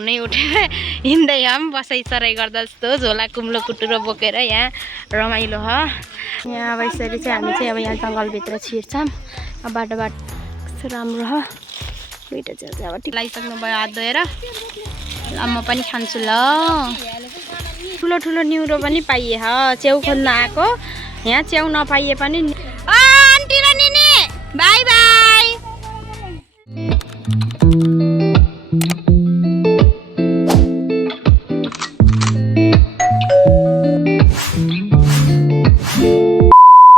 नै उठेर हिँड्दै हम बसाइ सराई गर्दा जस्तो झोला कुम्लो कुटुरो बोकेर यहाँ रमाइलो ह। यहाँ अब यसरी चाहिँ हामी चाहिँ अब यहाँ जङ्गलभित्र छिर्छौँ। अब बाटो कस्तो राम्रो ह। दुईवटा च्याउ चाहिँ अब लगाइसक्नु भयो हात धोएर। म पनि खान्छु ल। ठुलो ठुलो न्युरो पनि पाइए ह च्याउ खोज्न आएको। यहाँ च्याउ नपाइए पनि आन्टी र निनी बाई बाई।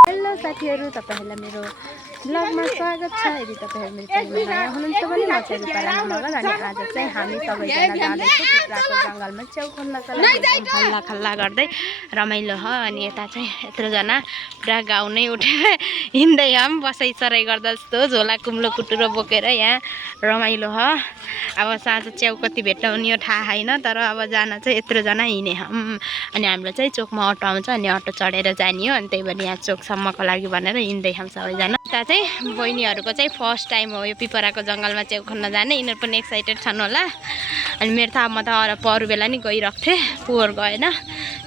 हेलो साथीहरू, तपाईँहरूलाई मेरो ब्लगमा स्वागत छ। यदि तपाईँहरू मेरो च्यानलमा नयाँ हुनुहुन्छ भने म चाहिँ रूपाला मगर अनि आज चाहिँ हामी सबैजना जाँदैछौँ पिपराको जङ्गलमा च्याउ खोज्नका लागि। खल्ला खल्ला गर्दै रमाइलो ह। अनि यता चाहिँ यत्रोजना पुरा गाउँ नै उठेर हिँड्दै हम बसाइ सराई गर्दा जस्तो झोला कुम्लो कुटुरो बोकेर यहाँ रमाइलो ह। अब साँझ च्याउ कति भेट्टाउने हो थाहा छैन, तर अब जान चाहिँ यत्रोजना हिँडे हम। अनि हाम्रो चाहिँ चोकमा अटो आउँछ अनि अटो चढेर जाने हो। अनि त्यही भएर यहाँ चोकसम्मको लागि भनेर हिँड्दै हम सबैजना। यता चाहिँ बहिनीहरूको चाहिँ फर्स्ट टाइम हो यो पिपराको जङ्गलमा च्याउ खोज्न जाने। यिनीहरू पनि एक्साइटेड छन् होला। अनि मेरो त म त अरू बेला नि गइरहेको थिएँ, पोहोर गएन।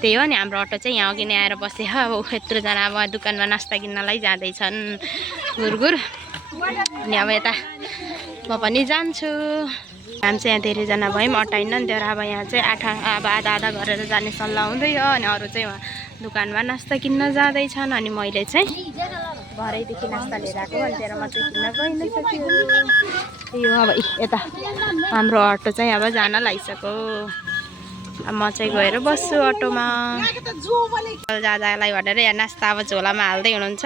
त्यही हो। अनि हाम्रो अटो चाहिँ यहाँ अघि नै आएर बसे ह। अब यत्रोजना अब दोकानमा नास्ता किन्नलाई जाँदैछन् गुरगुर। अनि अब यता म पनि जान्छु। हामी चाहिँ यहाँ धेरैजना भयौँ, अटाइन्न नि त्यहाँ। अब यहाँ चाहिँ अब आधा आधा गरेर जाने सल्लाह हुँदै हो। अनि अरू चाहिँ उहाँ दोकानमा नास्ता किन्न जाँदैछन्। अनि मैले चाहिँ घरैदेखि नास्ता लिएर आएको। अनि त्यहाँ म चाहिँ किन्न गइनँ साथीहरू। यो अब यता हाम्रो अटो चाहिँ अब जान लागिसक्यो। अब म चाहिँ गएर बस्छु अटोमा जाँदालाई भनेर। यहाँ नास्ता अब झोलामा हाल्दै हुनुहुन्छ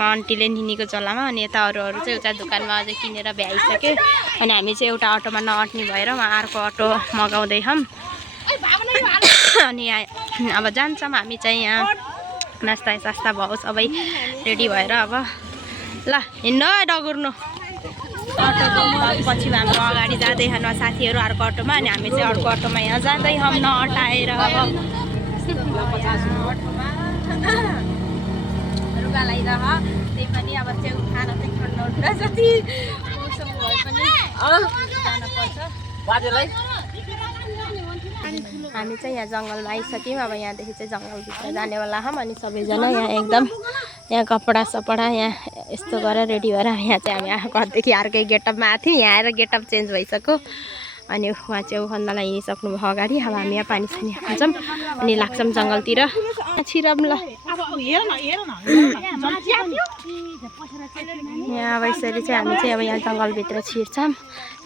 आन्टीले निनीको झोलामा। अनि यता अरू चाहिँ उता दोकानमा अझै किनेर भ्याइसक्यो। अनि हामी चाहिँ एउटा अटोमा नअट्ने भएर उहाँ अर्को अटो मगाउँदै हम। अनि यहाँ अब जान्छौँ हामी चाहिँ। यहाँ नास्ता सास्ता भयो सबै रेडी भएर अब ल हिँड्नु डगुर्नु। अटोको पछि हाम्रो अगाडि जाँदै खानु साथीहरू अर्को अटोमा। अनि हामी चाहिँ अर्को अटोमा यहाँ जाँदै हम नअटाएर। अब रुगा लगाइरह त्यही पनि अब च्याउ खान चाहिँ छोड्नुहुन्न जति उसो भए पनि जानुपर्छ बाजेलाई। हामी चाहिँ यहाँ जङ्गलमा आइसक्यौँ। अब यहाँदेखि चाहिँ जङ्गलभित्र जानेवाला हम। अनि सबैजना यहाँ एकदम यहाँ कपडा सपडा यहाँ यस्तो गरेर रेडी भएर यहाँ चाहिँ हामी घरदेखि अर्कै गेटअपमा आएको थियौँ। यहाँ आएर गेटअप चेन्ज भइसक्यो। अनि उहाँ च्याउ खन्नलाई हिँडिसक्नु भयो अगाडि। अब हामी यहाँ पानी सानी खान्छौँ अनि लाग्छौँ जङ्गलतिर। छिरौँ ल। यहाँ अब यसरी चाहिँ हामी चाहिँ अब यहाँ जङ्गलभित्र छिर्छौँ।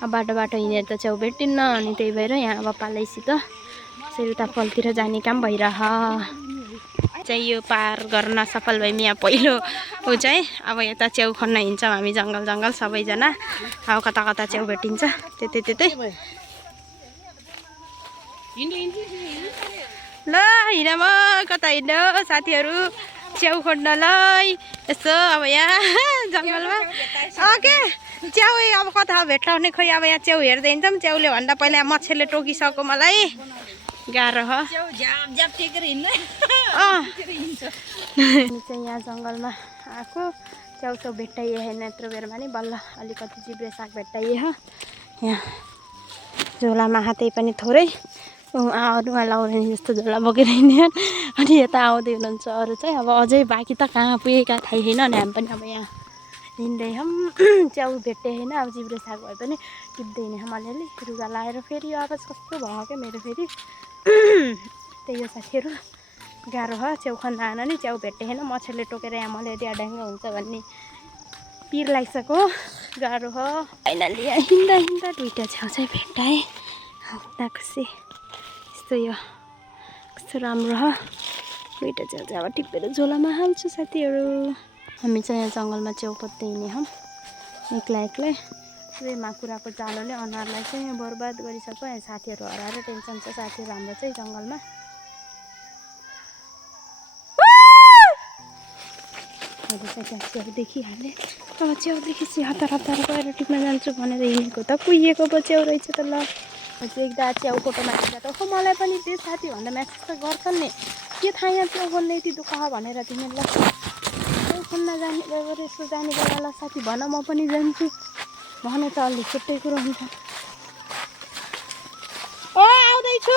अब बाटो हिँडेर त च्याउ भेटिन्न। अनि त्यही भएर यहाँ अब पालैसित यसरी उता फलतिर जाने काम भइरह चाहिँ यो पार गर्न सफल भयौँ। यहाँ पहिलो ऊ चाहिँ अब यता च्याउ खन्न हिँड्छौँ हामी जङ्गल सबैजना। अब कता कता च्याउ भेटिन्छ त्यतै ल हिँड म कता हिँड्नु साथीहरू च्याउ खोज्नलाई। यसो अब यहाँ जङ्गलमा के च्याउ अब कता भेट्टाउने खोइ। अब यहाँ च्याउ हेर्दै हिँड्छौँ। च्याउले भन्दा पहिला मच्छरले टोकिसक्यो मलाई, गाह्रो हो। चाहिँ यहाँ जङ्गलमा आएको च्याउ भेट्टाइए होइन यत्रो बेरमा नि बल्ल अलिकति जिब्रे साग भेट्टाइए हो। यहाँ झोलामा हातै पनि थोरै अरूमा लाउने जस्तो झोला बोकेर हिँड्ने। अनि यता आउँदै हुनुहुन्छ अरू चाहिँ। अब अझै बाँकी त कहाँ पुगेका थाहै छैन। अनि हामी पनि अब यहाँ हिँड्दै हम च्याउ भेट्टे होइन। अब जिब्रे साग भए पनि टिप्दै नै हम अलिअलि रुगा लाएर। फेरि यो आवाज कस्तो भयो क्या मेरो फेरि। त्यही हो साथीहरू गाह्रो हो च्याउ खन्न आएन नि च्याउ भेट्टे होइन। मच्छरले टोकेर यहाँ मलेरिया डेङ्गु हुन्छ भन्ने पिर लागिसक्यो, गाह्रो हो। फाइनली यहाँ हिँड्दा दुईवटा च्याउ चाहिँ भेट्टाएँ। खुट्टा खुसी यस्तो यो कस्तो राम्रो हो। दुईवटा च्याउ चाहिँ अब टिपेर झोलामा हाल्छु साथीहरू। हामी चाहिँ यहाँ जङ्गलमा च्याउ खोज्दै हिँड्ने हौँ एक्लै। प्रेमा कुराको चालोले अनुहारलाई चाहिँ बर्बाद गरिसक्यो। यहाँ साथीहरू हराएर टेन्सन छ साथीहरू हाम्रो चाहिँ जङ्गलमा। त्यहाँ च्याउ देखिहालेँ। अब च्याउ देखिएपछि हतार गएर टिप्न जान्छु भनेर हिँडेको त कुहिएको पो च्याउ रहेछ त। ल एकदा च्याउ फोटो माथि त मलाई पनि त्यो साथी भन्दा म्यासेज त गर्छन् नि के थाहा यहाँ च्याउ खोज्ने यति दुःख भनेर तिमी। ल च्याउ खोज्न जाने यसो जाने बेला ल साथी भन म पनि जान्छु भने त अलि छुट्टै कुरो हुन्छ। छु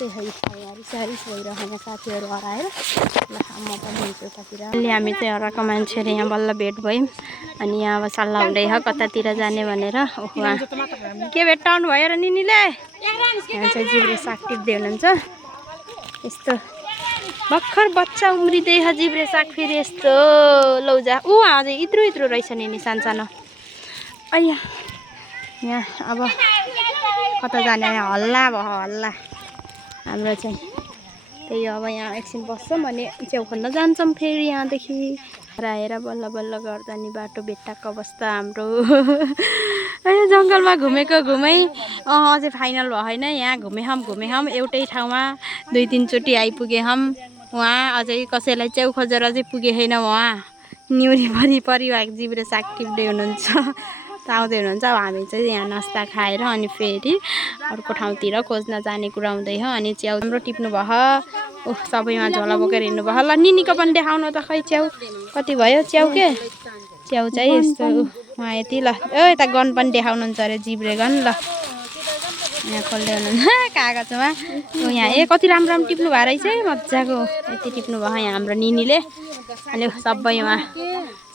यस्तै हरिस भइरहेको साथीहरू हराएर ल म पनि हिँड्छु उतातिर। अहिले हामी चाहिँ हराएको मान्छेहरू यहाँ बल्ल भेट भयौँ अनि यहाँ अब सल्लाह हुँदैछ कतातिर जाने भनेर। ओहो के भेट्टाउनु भयो र निनीले? यहाँ चाहिँ जिब्रे साग टिप्दै हुनुहुन्छ। यस्तो भर्खर बच्चा उम्रिँदै जिब्रे साग फेरि यस्तो लौजा अझै इत्रु इत्रु रहेछ नि सानो अಯ್या। यहाँ अब कता जाने हल्ला भयो हल्ला हाम्रो चाहिँ त्यही अब यहाँ एकछिन बस्छौँ अनि च्याउ खन्न जान्छौँ फेरि यहाँदेखि आएर बल्ल बल्ल गर्दा नि बाटो भेट्टाको अवस्था हाम्रो। जङ्गलमा घुमेको घुमै अझै फाइनल भएन। यहाँ घुमे एउटै ठाउँमा 2-3 चोटि आइपुगे उहाँ अझै कसैलाई च्याउ खोजेर अझै पुगे छैन। उहाँ निउरी परिवार जिब्रे साग टिप्दै हुनुहुन्छ आउँदै हुनुहुन्छ। अब हामी चाहिँ यहाँ नास्ता खाएर अनि फेरि अर्को ठाउँतिर खोज्न जाने कुरा हुँदैछ। अनि च्याउ राम्रो टिप्नु भयो सबैमा झोला बोकेर हिँड्नु भयो। ल निनीको पनि देखाउनु त खै च्याउ कति भयो च्याउ च्याउ चाहिँ यस्तो उहाँ यति ल यता गन पनि देखाउनुहुन्छ अरे जिब्रे गन। ल यहाँ खोल्दै हुनुहुन्छ कागजमा यहाँ कति राम्रो टिप्नु भएको रहेछ है मजाको यति टिप्नु भयो यहाँ हाम्रो निनीले। अनि सबै उहाँ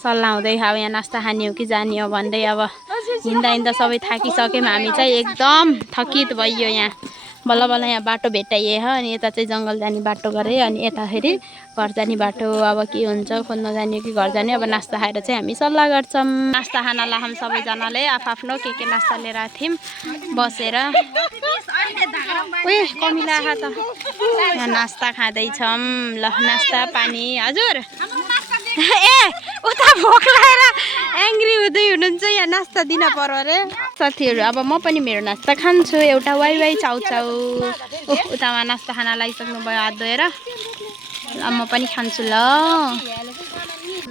सल्लाह हुँदै अब यहाँ नास्ता खाने हो कि जाने हो भन्दै अब हिँड्दा सबै थाकिसक्यौँ हामी चाहिँ एकदम थकित भइयो। यहाँ बल्ल बल्ल यहाँ बाटो भेट्टाइए अनि यता चाहिँ जङ्गल जाने बाटो गरेँ अनि यता फेरि घर जाने बाटो अब के हुन्छ खोज्न जाने कि घर जाने। अब नास्ता खाएर चाहिँ हामी सल्लाह गर्छौँ। नास्ता खान लाहौँ सबैजनाले आफ्नो के नास्ता लिएर थियौँ बसेर। उही कमिला आँखा त यहाँ नास्ता खाँदैछौँ। ल नास्ता पानी हजुर ए उता भोक लागेर एङ्ग्री हुँदै हुनुहुन्छ यहाँ नास्ता दिन पर्यो अरे साथीहरू। अब म पनि मेरो नास्ता खान्छु एउटा वाइ चाउ चाउ। उतामा नास्ता खाना लगाइसक्नु भयो हात धोएर। अब म पनि खान्छु ल।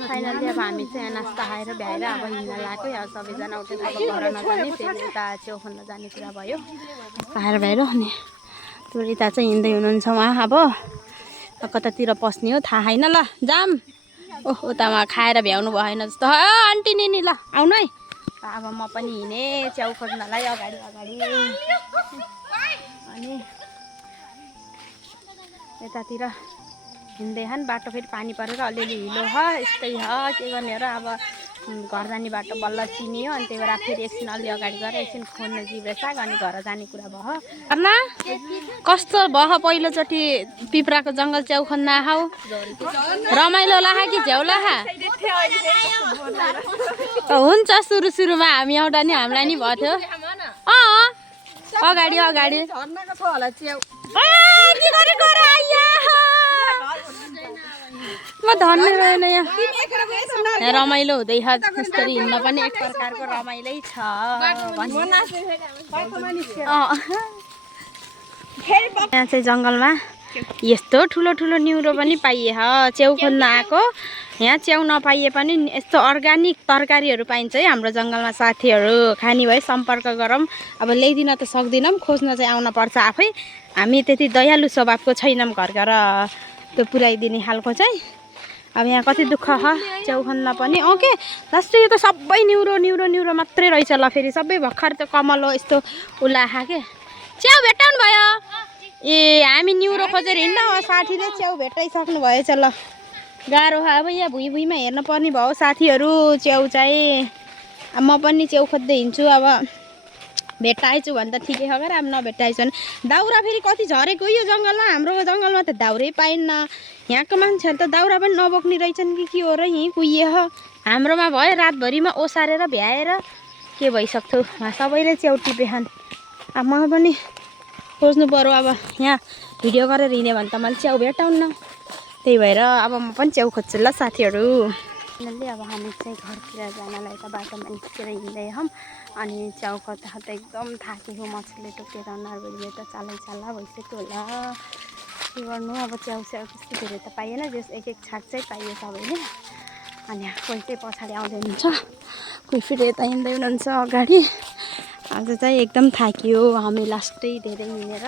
फाइनली अब हामी चाहिँ यहाँ नास्ता खाएर भ्याएर अब हिँड्न लाग्यो। यहाँ सबैजना उठेर अब घर नजाने फेरि उता च्याउ खन्न जाने कुरा भयो खाएर भ्याएर। अनि यता चाहिँ हिँड्दै हुनुहुन्छ उहाँ अब कतातिर पस्ने हो थाहा छैन। ल जाम उतामा खाएर भ्याउनु भएन जस्तो आन्टी निनी ल आउनु है। अब म पनि हिँडेँ च्याउ खोज्नलाई अगाडि अनि यतातिर हिँड्दै बाटो फेरि पानी परेर अलिअलि हिलो यस्तै के गर्ने र। अब घर जाने बाटो बल्ल चिनियो अनि त्यही भएर फेरि एकछिन अलि अगाडि गएर एकछिन खोज्ने जिब्रे साग अनि घर जाने कुरा भयो। अन्ना कस्तो भयो पहिलोचोटि पिपराको जङ्गल च्याउ खन्न आऊ रमाइलो लाखा कि झ्याउ लाखा? हुन्छ सुरुमा हामी आउँदा नि हामीलाई नि भयो थियो अगाडि म धन्ने रहेन यहाँ रमाइलो हुँदैछ। त्यसरी हिँड्न पनि एक प्रकारको रमाइलै छ। यहाँ चाहिँ जङ्गलमा यस्तो ठुलो निउरो पनि पाइए च्याउ खोज्न आएको। यहाँ च्याउ नपाइए पनि यस्तो अर्ग्यानिक तरकारीहरू पाइन्छ है हाम्रो जङ्गलमा साथीहरू। खाने भए सम्पर्क गरौँ। अब ल्याइदिन त सक्दैनौँ खोज्न चाहिँ आउन पर्छ आफै। हामी त्यति दयालु स्वभावको छैनौँ घर त्यो पुऱ्याइदिने खालको चाहिँ। अब यहाँ कति दुःख च्याउ खन्न पनि के लास्ट यो त सबै निउरो मात्रै रहेछ। ल फेरि सबै भर्खर त कमलो यस्तो उलाखा के च्याउ भेट्टाउनु भयो ए हामी निउरो खोजेर हिँड्दा साथीले च्याउ भेटाइसक्नु भएछ। ल गाह्रो अब यहाँ भुइँमा हेर्न पर्ने भयो साथीहरू च्याउ चाहिँ। अब म पनि च्याउ खोज्दै हिँड्छु। अब भेट्टाएछु भने त ठिकै हो अब नभेट्टाएछु भने दाउरा फेरि कति झरेको यो जङ्गलमा। हाम्रो जङ्गलमा त दाउरै पाइन्न। यहाँको मान्छेहरू त दाउरा पनि नबोक्ने रहेछन् कि के हो र यहीँ कुहिए हाम्रोमा भयो रातभरिमा ओसारेर भ्याएर के भइसक्थ्यो सबैले च्याउ टिपेछन्। अब म पनि खोज्नु पर्यो। अब यहाँ भिडियो गरेर हिँड्यो भने त मैले च्याउ भेट्टाउन्न। त्यही भएर अब म पनि च्याउ खोज्छु ल साथीहरू। फाइनल्ली अब हामी चाहिँ घरतिर जानलाई त बाटोमा निस्केर हिँड्दै हौँ अनि च्याउ खोज्दा एकदम थाकेको मछलीले टोकेर नर्बेलीले त चाला भइसक्यो होला के गर्नु। अब च्याउ त्यस्तो धेरै त पाइएन जस एक छाक चाहिँ पाइयो सबैले। अनि कोही चाहिँ पछाडि आउँदै हुनुहुन्छ कोही फेरि यता हिँड्दै हुनुहुन्छ अगाडि। आज चाहिँ एकदम थाकियो हामी लास्टै धेरै हिँडेर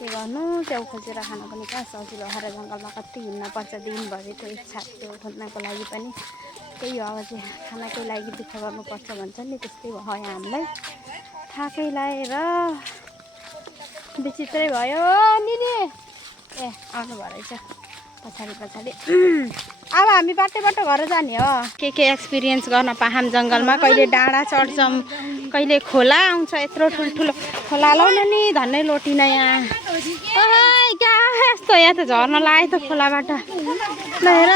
के गर्नु। च्याउ खोजेर खान पनि कहाँ सजिलो भएर जङ्गलमा कति हिँड्नुपर्छ दिनभरि त्यो एक छाक च्याउ खोज्नको लागि पनि। त्यही हो अब चाहिँ खानाकै लागि दुःख गर्नुपर्छ भन्छ नि त्यस्तै भयो यहाँ हामीलाई। थाकै लाएर विचित्रै भयो निनी ए आउनु भयो रहेछ पछाडि पछाडि अब हामी बाटो बाटो घर जाने हो के एक्सपिरियन्स गर्न पाहाम जङ्गलमा कहिले डाँडा चढ्छौँ कहिले खोला आउँछ यत्रो ठुल्ठुलो खोला लाउनु नि धन्नै लोटिन यहाँ यस्तो यहाँ त झर्न लाग्यो त खोलाबाट ल हेर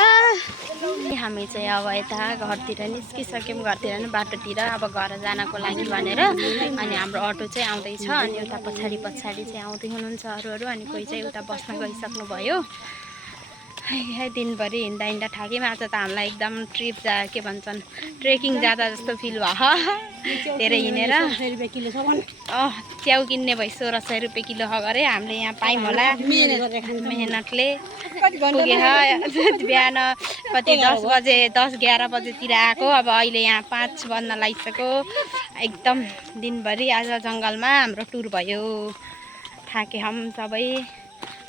हामी चाहिँ अब यता घरतिर निस्किसक्यौँ घरतिर नि बाटोतिर अब घर जानको लागि भनेर अनि हाम्रो अटो चाहिँ आउँदैछ अनि उता पछाडि पछाडि चाहिँ आउँदै हुनुहुन्छ अरूहरू अनि कोही चाहिँ उता बस्न गइसक्नु भयो दिनभरि हिँड्दा हिँड्दा थाक्यौँ आज त हामीलाई एकदम ट्रिप के भन्छन् ट्रेकिङ जाँदा जस्तो फिल भयो धेरै हिँडेर च्याउ किन्ने भइ 1600 रुपियाँ किलो गरे हामीले यहाँ पायौँ होला मेहनतले पुगेर बिहान कति 10 बजे 10-11 बजेतिर आएको अब अहिले यहाँ 5 बज्न लागिसक्यो एकदम दिनभरि आज जङ्गलमा हाम्रो टुर भयो थाके हम सबै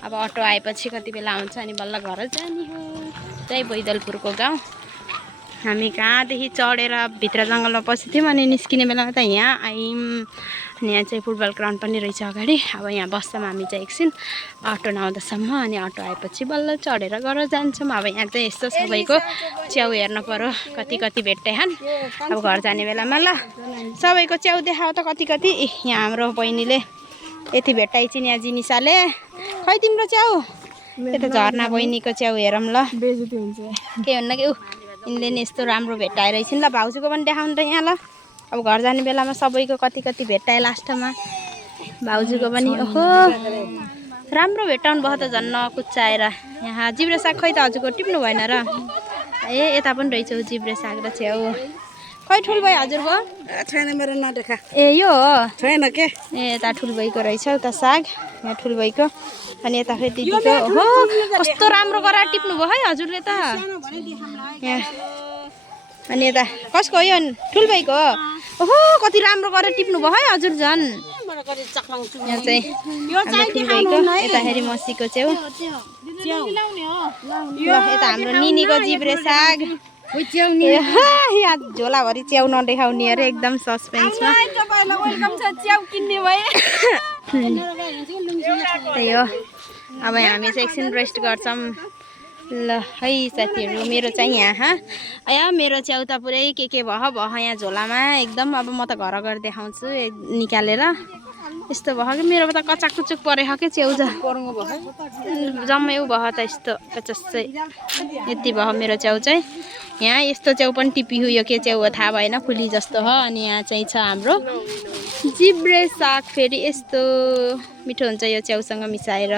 अब अटो आएपछि कति बेला आउँछ अनि बल्ल घर जाने हो त्यही बैदलपुरको गाउँ हामी कहाँदेखि चढेर भित्र जङ्गलमा पसेथ्यौँ अनि निस्किने बेलामा त यहाँ आयौँ अनि यहाँ चाहिँ फुटबल ग्राउन्ड पनि रहेछ अगाडि अब यहाँ बस्छौँ हामी चाहिँ एकछिन अटो नआउँदासम्म अनि अटो आएपछि बल्ल चढेर घर जान्छौँ अब यहाँ चाहिँ यस्तो सबैको च्याउ हेर्नु पर्यो कति कति भेट्टाइहान अब घर जाने बेलामा ल सबैको च्याउ देखाऊ त कति कति यहाँ हाम्रो बहिनीले यति भेट्टाइ चाहिँ यहाँ जिनिसाले खै तिम्रो च्याउ त्यता झर्ना बहिनीको च्याउ हेरौँ ल बेजुती हुन्छ के भन्न के यिनले नि यस्तो राम्रो भेट्टाएर एकछिन ल भाउजूको पनि देखाउनु त यहाँ ल अब घर जाने बेलामा सबैको कति कति भेट्टाए लास्टमा भाउजूको पनि ओहो राम्रो भेट्टाउनु भयो त झन् नकुच्चाएर यहाँ जिब्रे साग खै त हजुरको टिप्नु भएन र ए यता पनि रहेछ जिब्रे साग र च्याउ खै ठुल भयो हजुरको छैन मेरो नदेखा ए यो हो छैन के ए यता ठुल भइको रहेछ उता साग यहाँ ठुल भइको अनि यता फेरि दिदीको ओहो कस्तो राम्रो गरेर टिप्नु भयो है हजुरले त अनि यता कसको हो यो ठुल भइको ओहो कति राम्रो गरेर टिप्नु भयो है हजुर झन् यहाँ चाहिँ ठुल भइको यता फेरि मसीको च्याउ यता हाम्रो निनीको जिब्रे साग यहाँ झोलाभरि च्याउ नदेखाउने अरे एकदम सस्पेन्समा त्यही हो अब हामी चाहिँ एकछिन रेस्ट गर्छौँ ल है साथीहरू मेरो चाहिँ यहाँ मेरो च्याउ त पुरै के भयो यहाँ झोलामा एकदम अब म त घर गएर देखाउँछु निकालेर यस्तो भयो कि मेरो त कचाक कुचुक परेको के च्याउ जम्मै भयो त यस्तो पचासै यति भयो मेरो च्याउ चाहिँ यहाँ यस्तो च्याउ पनि टिपियो यो के च्याउ हो थाहा भएन फुली जस्तो हो अनि यहाँ चाहिँ छ हाम्रो जिब्रे साग फेरि यस्तो मिठो हुन्छ यो च्याउसँग मिसाएर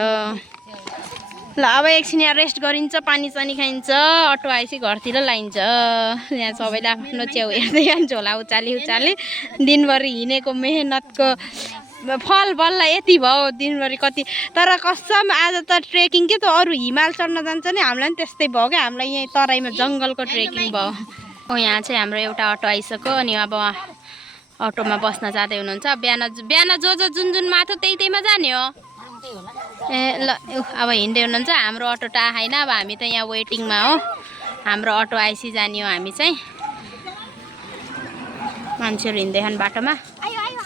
ल अब एकछिन यहाँ रेस्ट गरिन्छ पानी सानी खाइन्छ अटो आएपछि घरतिर लाइन्छ यहाँ सबैले आफ्नो च्याउ हेर्दै झोला उचाली दिनभरि हिँडेको मेहनतको फल बल्ल यति भयो दिनभरि कति तर कसम आज त ट्रेकिङ के त अरू हिमाल चढ्न जान्छ नि हामीलाई पनि त्यस्तै भयो क्या हामीलाई यहीँ तराईमा जङ्गलको ट्रेकिङ भयो यहाँ चाहिँ हाम्रो एउटा अटो आइसक्यो अनि अब अटोमा बस्न जाँदै हुनुहुन्छ बिहान जुन माथो त्यहीमा जाने हो ए ल अब हिँड्दै हुनुहुन्छ हाम्रो अटो त आएन अब हामी त यहाँ वेटिङमा हो हाम्रो अटो आइसी जाने हो हामी चाहिँ मान्छेहरू हिँड्दैछन् बाटोमा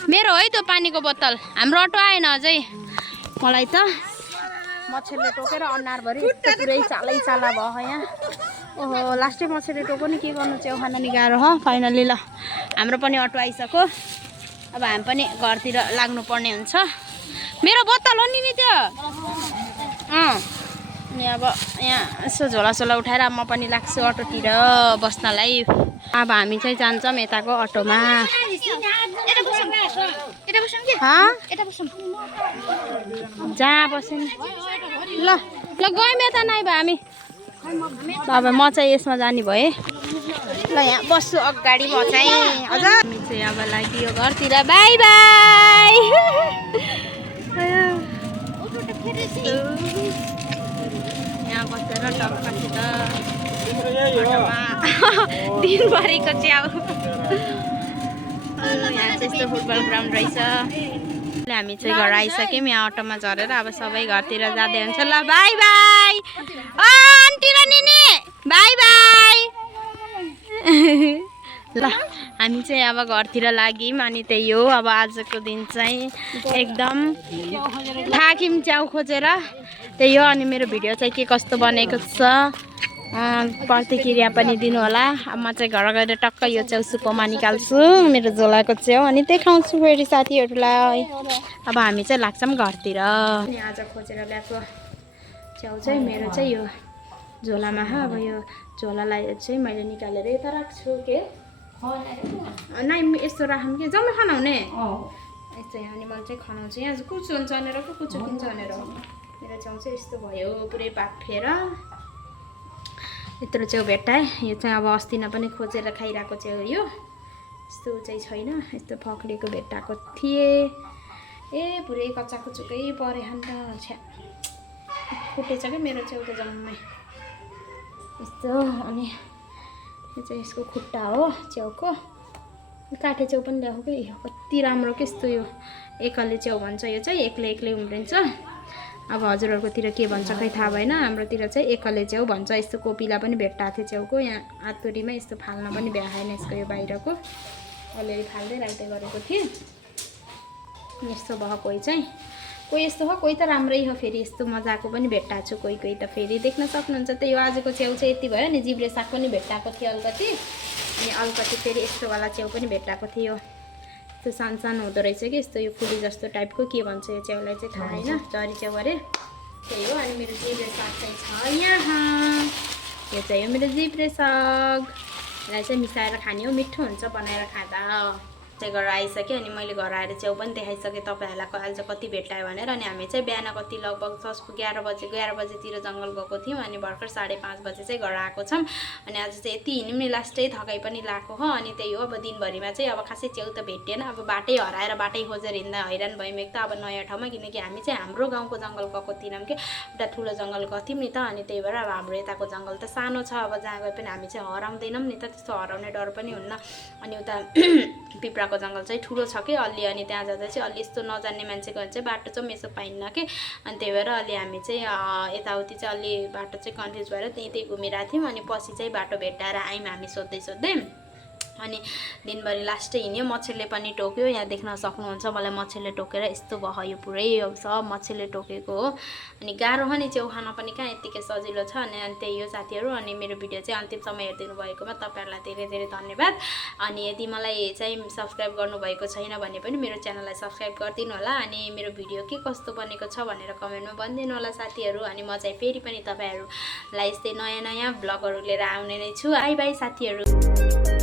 मेरो है त्यो पानीको बोतल हाम्रो अटो आएन अझै मलाई त मच्छरले टोकेर अनुहारभरि पुरै चाला भयो यहाँ ओहो लास्टै मच्छरले टोको नि के गर्नु च्याउ खान नि गाह्रो हो फाइनली ल हाम्रो पनि अटो आइसक्यो अब हामी पनि घरतिर लाग्नुपर्ने हुन्छ मेरो बोतल हो नि त्यो अनि अब यहाँ यसो झोलासोला उठाएर म पनि लाग्छु अटोतिर बस्नलाई अब हामी चाहिँ जान्छौँ यताको अटोमा जहाँ बस्यौँ ल गयौँ यता नै भयो हामी अब म चाहिँ यसमा जाने भएँ ल यहाँ बस्छु अगाडि म चाहिँ हजुर हामी चाहिँ अब लाग्यो घरतिर बाई बाई यहाँ बसेर टक्कसित दिनभरिको च्याउ यहाँ चाहिँ यस्तो फुटबल ग्राउन्ड रहेछ हामी चाहिँ घर आइसक्यौँ यहाँ अटोमा झरेर अब सबै घरतिर जाँदै हुन्छ ल बाई बाई आन्टी र निनी बाई बाई ल हामी चाहिँ अब घरतिर लाग्यौँ अनि त्यही हो अब आजको दिन चाहिँ एकदम थाक्यौँ च्याउ खोजेर त्यही हो। अनि मेरो भिडियो चाहिँ के कस्तो बनेको छ प्रतिक्रिया पनि दिनु होला। अब म चाहिँ घर गएर टक्क यो च्याउ सुपोमा निकाल्छु मेरो झोलाको च्याउ अनि देखाउँछु फेरि साथीहरूलाई। अब हामी चाहिँ लाग्छौँ घरतिर। अनि आज खोजेर ल्याएको च्याउ चाहिँ मेरो चाहिँ यो झोलामा अब यो झोलालाई चाहिँ मैले निकालेर यता राख्छु के नाइ यस्तो राखौँ कि जम्मै खनाउने यस्तो। अनि मैले चाहिँ खनाउँछु यहाँ कुचो हुन्छ भनेर को कुचो किन्छ भनेर मेरो च्याउ चाहिँ यस्तो भयो पुरै बाफेर यत्रो च्याउ भेट्टाएँ। यो चाहिँ अब अस्तिना पनि खोजेर खाइरहेको च्याउ यो यस्तो चाहिँ छैन यस्तो फक्रेको भेट्टाएको थिएँ। ए पुरै कच्चा कुचुकै परे नि त छ्या फुटेछ क्या मेरो च्याउ त जम्मै यस्तो। अनि यो चाहिँ यसको खुट्टा हो च्याउको काठे च्याउ पनि ल्याएको कि कति राम्रो के यस्तो यो एकले च्याउ भन्छ यो चाहिँ एक्लै उम्रिन्छ। अब हजुरहरूकोतिर के भन्छ खै थाहा भएन हाम्रोतिर चाहिँ एकले च्याउ भन्छ। यस्तो कोपिला पनि भेट्टाएको थियो च्याउको यहाँ आतुरीमा यस्तो फाल्न पनि भ्याएन यसको यो बाहिरको अलिअलि फाल्दै राख्दै गरेको थिएँ यस्तो भयो। कोही यस्तो हो कोही त राम्रै हो फेरि यस्तो मजाको पनि भेट्टाएको छु कोही त फेरि देख्न सक्नुहुन्छ। त्यही हो आजको च्याउ चाहिँ यति भयो नि जिब्रे साग पनि भेट्टाएको थियो अलिकति अनि अलिकति फेरि यस्तोवाला च्याउ पनि भेट्टाएको थियो यस्तो सानो हुँदो रहेछ कि यस्तो यो फुली जस्तो टाइपको के भन्छ यो च्याउलाई चाहिँ थाहा होइन झरी च्याउ अरे त्यही हो। अनि मेरो जिब्रे साग चाहिँ छ यहाँ यो चाहिँ हो मेरो जिब्रे साग यसलाई चाहिँ मिसाएर खाने हो मिठो हुन्छ बनाएर खाँदा चाहिँ घर आइसकेँ। अनि मैले घर आएर च्याउ पनि देखाइसकेँ तपाईँहरूलाई आज कति भेट्टायो भनेर। अनि हामी चाहिँ बिहान कति लगभग 11 बजेतिर जङ्गल गएको थियौँ अनि भर्खर 5:30 बजे चाहिँ घर आएको छौँ। अनि आज चाहिँ यति हिँड्यौँ नि लास्टै थकाइ पनि लागेको हो। अनि त्यही हो अब दिनभरिमा चाहिँ अब खासै च्याउ त भेटिएन अब बाटै हराएर बाटै खोजेर हिँड्दा हैरान भयौँ एक त अब नयाँ ठाउँमा किनकि हामी चाहिँ हाम्रो गाउँको जङ्गल गएको थिएनौँ कि एउटा ठुलो जङ्गल गएको थियौँ नि त। अनि त्यही भएर अब हाम्रो यताको जङ्गल त सानो छ अब जहाँ गए पनि हामी चाहिँ हराउँदैनौँ नि त त्यस्तो हराउने डर पनि हुन्न। अनि उता पिपराको जङ्गल चाहिँ ठुलो छ कि अलि अनि त्यहाँ जाँदा चाहिँ अलि यस्तो नजान्ने मान्छेको भने चाहिँ बाटो चाहिँ यसो पाइन्न कि अनि त्यही भएर अलि हामी चाहिँ यताउति चाहिँ अलि बाटो चाहिँ कन्फ्युज भएर त्यहीँ घुमिरहेको थियौँ। अनि पछि चाहिँ बाटो भेट्टाएर आयौँ हामी सोध्दै अनि दिनभरि लास्टै हिँड्यो मच्छरले पनि टोक्यो यहाँ देख्न सक्नुहुन्छ मलाई मच्छरले टोकेर यस्तो भयो पुरै सब मच्छरले टोकेको हो। अनि गाह्रो हो नि च्याउ खान पनि कहाँ यत्तिकै सजिलो छ। अनि त्यही हो साथीहरू अनि मेरो भिडियो चाहिँ अन्तिमसम्म हेरिदिनु भएकोमा तपाईँहरूलाई धेरै धन्यवाद। अनि यदि मलाई चाहिँ सब्सक्राइब गर्नुभएको छैन भने पनि मेरो च्यानललाई सब्सक्राइब गरिदिनु होला। अनि मेरो भिडियो के कस्तो बनेको छ भनेर कमेन्टमा भनिदिनु होला साथीहरू। अनि म चाहिँ फेरि पनि तपाईँहरूलाई यस्तै नयाँ भ्लगहरू लिएर आउने नै छु। बाई बाई साथीहरू।